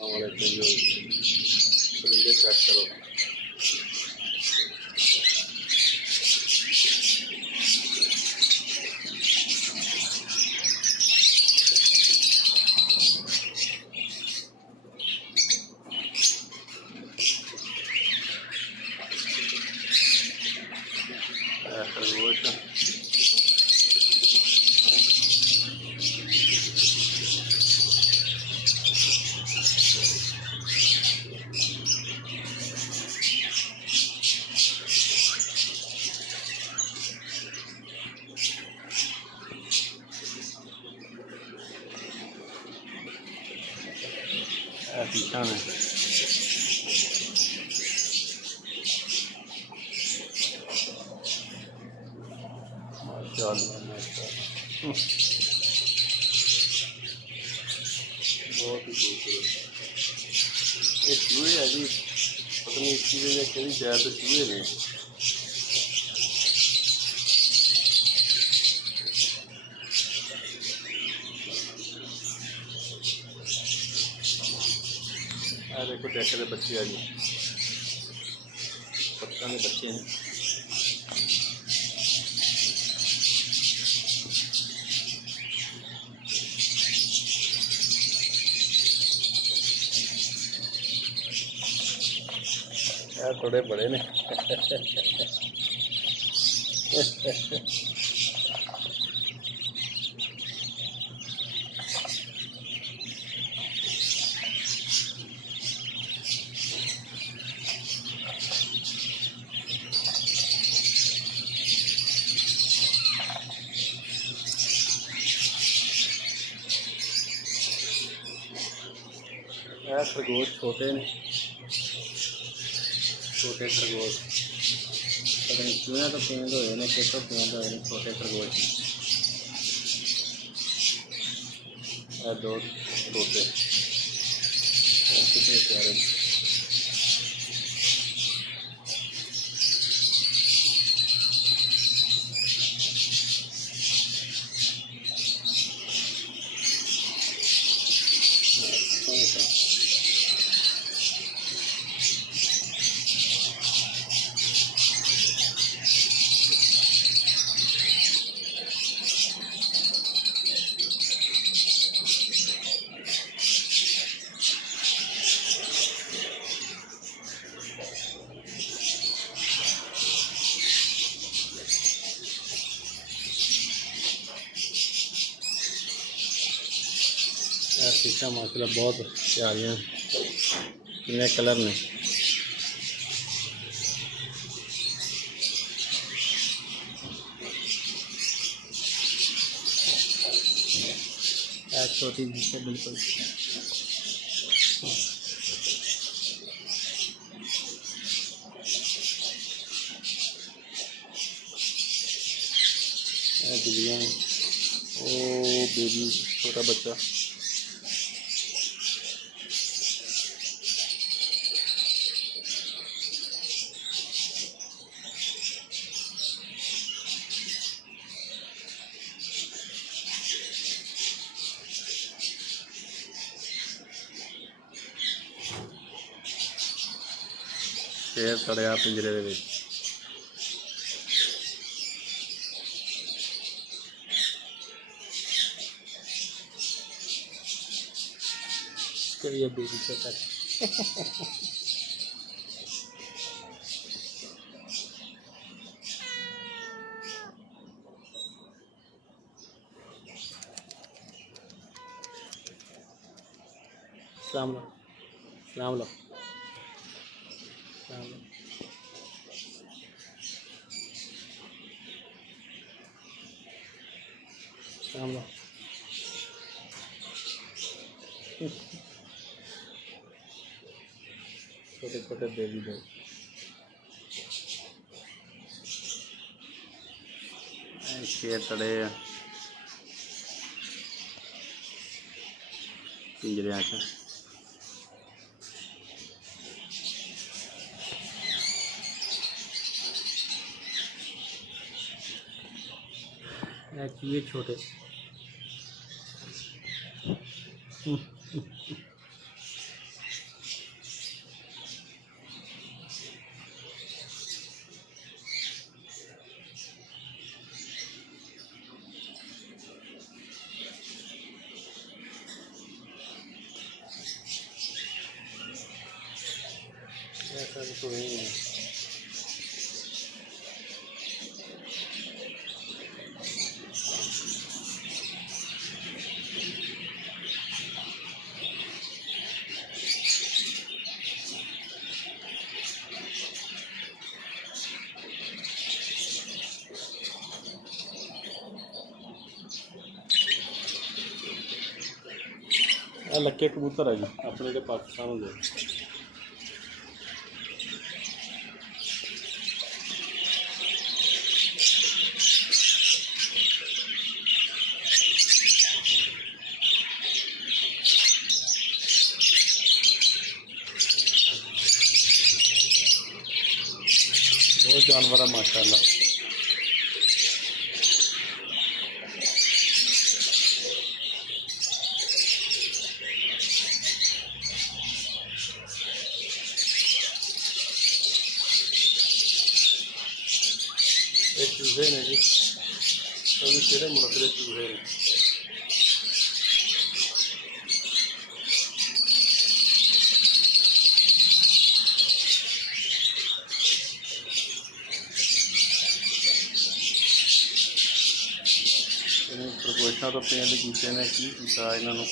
हमारे जो परिंदे चेक करो। खरगोश शीशा में माशाल्लाह माशाल्लाह बहुत ही खूबसूरत। ये चूहे है जी, पता नहीं इसकी वजह कहीं जाए तो चूहे ने। देखो टैक्टर के बच्चे आ गए, पत्ता में बच्चे हैं। यार थोड़े बड़े ने यार खरगोश छोटे ने, छोटे खरगोश पता नहीं क्यों तो पेंट होए ने, कि तो पेंट होए ने छोटे खरगोश। दो तोते कितने प्यारे। शीशा माशाल्लाह बहुत प्यारी हैं, कितने कलर ने। छोटी शीशा बिल्कुल बिल्लियाँ। ओ बेबी छोटा बच्चा। शेर सड़िया पिंजरे दे विच। ये बेबी छोटा सलाम लो, सलाम लो, सलाम लो। सलाम लो। छोटे छोटे बेबी दो। शेर तड़े पिंजरे च। ये छोटे तो यही है। लक्के कबूतर है जी अपने जो पाकिस्तान होंगे। बहुत जानवर है माशाल्लाह। एक चूहे ने जी अभी तेरे मुरकरे चूहे ने। प्रकोष्ठा तो पेंट कीते ने की किया इन्होंने